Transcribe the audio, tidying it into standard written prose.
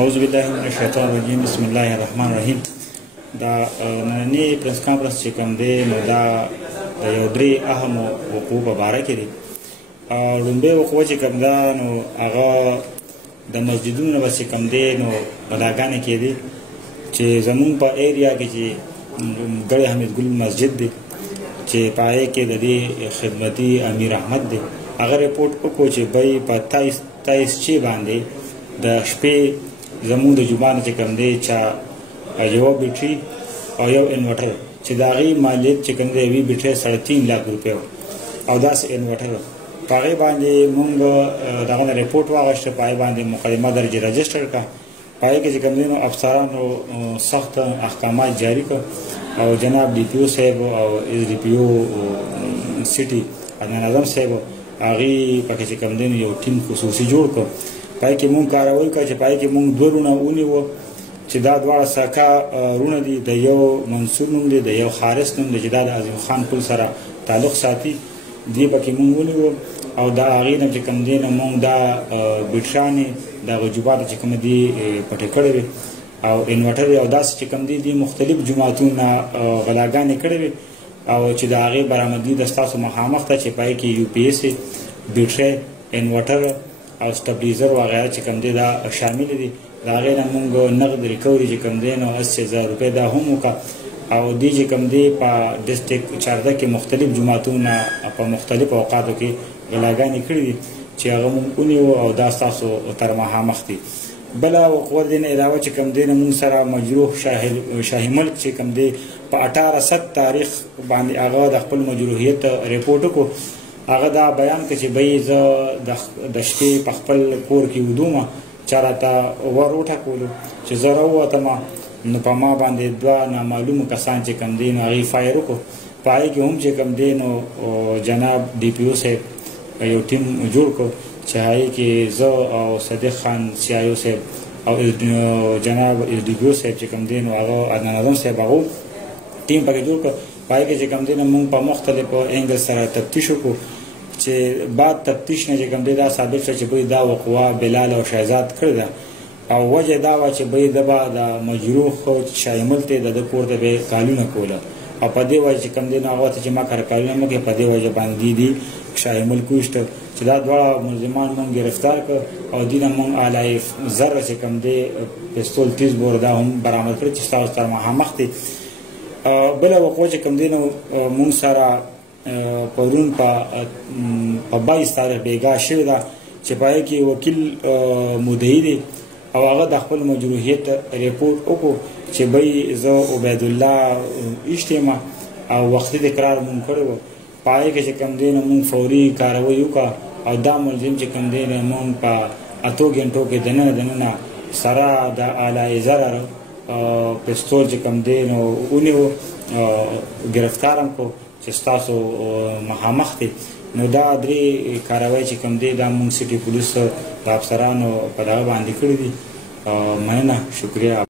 اعوذ بالله من الشیطان الرجیم بسم الله الرحمن الرحیم. دا نننی پریس کانفرنس چې کوم دی نو دا د یو درې اهمو وقوعو په باره کې دی. لومړی وقوع چې کوم ده نو هغه د مسجدونو نه به چې کوم دی نو بلاګانې کېدې چې زمونږ په ایریا کې چې ګړی حمید ګل مسجد دی چې په هغې کې د دې خدمتي امیر احمد دی هغه رپورټ وکړو چې بی په 23 چې باندې د شپې زمونږ د جومات چې کوم دی چا یوه بیټري او یو انورټر چې د هغې مالیت چې کوم دی یوې بیټرۍ 3.5 لاک روپۍ او داسې انورټر په هغې باندې مونږ دغه نه رپورټ واغوسته په هغې باندې مقدمه درجې رجسټر کړه په هغې کې چې کوم دی نو افسرانو سخت احکامات جاري کړه او جناب ډي پي او صاحب او ایس ډي پي او سټي عدنان اعظم صاحب هغې پکې چې کوم دی نو یو ټیم خصوصي جوړ کړ په هغې کې مونږ کاروی کړه چې په هغې کې مونږ 2 رونه ونیوه چې دا دواړه ساکا رونه دي د یو منصور نوم دی د یو حارس نوم دی چې دا د عظیم خان پل سره تعلق ساتي دې پکې مونږ ونیوه او د هغې نه چې کوم دی نو مونږ دا بیټرانې د هغه جومات چې کوم دي پټې کړې وې او انورټر او داسې چې کوم دي مختلف جوماتونو نه غلاګانې کړې وې او چې د هغې برآمدګي د ستاسو مخامخ ته چې په هغې کې یو پي ایس بیټرۍ انورټر او سټبلیزر وغیره چې کوم دی دا شامل دي د هغې نه مونږ نقد ریکوري چې کوم دی نو 80,000 روپۍ دا هم وکړه او دې چې کوم دی په ډسټرکټ چارده کې مختلف جوماتونه په مختلفو اوقاتو کې غلاګانې کړي دي چې هغه مونږ ونیوو او دا ستاسو تر مخامخ دي. بله وقوع دې نه علاوه چې کوم دی نو مونږ سره مجروح شاهي ملک چې کوم دی په 18 تاریخ باندې هغه د خپل مجروحیت رپورټ وکړو هغه دا بیان کړ چې بی زه د شپې په خپل کور کې ودومه چا راته ور وټکولو چې زه راووتم نو په ما باندې 2 نامعلومو کسان چې کوم دی نو هغې فایر وکړو په هغې کې هم چې کوم دی نو جناب ډي پي او صاحب یو ټیم جوړ کړ چې هغې کې زه او صدیق خان سی آی او صاحب او جناب ایس ډي پي او صاحب چې کوم دی نو هغه عدنان اعظم صاحب هغه ټیم پکې جوړ کړ په هغې کې چې کوم دی نو مونږ په مختلفو انګل سره تفتیش وکړو چې بعد تفتیش نه چې کوم دی دا ثابت شوه چې بی دا وقوعه بلال او شهزاد کړې ده او وجه دا وه چې بی ده به د مجروح شاهي ملک ته د ده کور ته به کالونه کوله او په دې وجه چې کوم دی نو هغه ته چې ما کره کالونه مه کوې په دې وجه باندې دي شاهي ملک وویشته چې دا دواړه ملزمان مونږ ګرفتار کړ او دې نه مونږ اعلی زره چې کوم دی پستول 30 بور دا هم برآمد کړی چې ستاسو سره مخامخ دی. بله وقوع چې کوم دی نو مونږ سره پرون په 22 تاریخ بیګا شوې ده چې په هغې کې وکیل مدعي دی او هغه د خپل مجروحیت رپورټ وکړو چې بی زه عبیدالله ایشتی یم او وختي تکرار مونږ کړی و په هغې کې چې کوم دی نو مونږ فوري کاروی وکړه او دا ملزم چې کوم دی نو مونږ په 8 غنټو کې دننه سره د اعلی ضرر پستول چې کوم دی نو ونیو ګرفتار هم کړو چې ستاسو مخامخ دی. نو دا 3 کاروای چې کوم دی دا مونږ سټي پولیس د افسرانو په دغه باندې کړي دي. مننه، شکریه.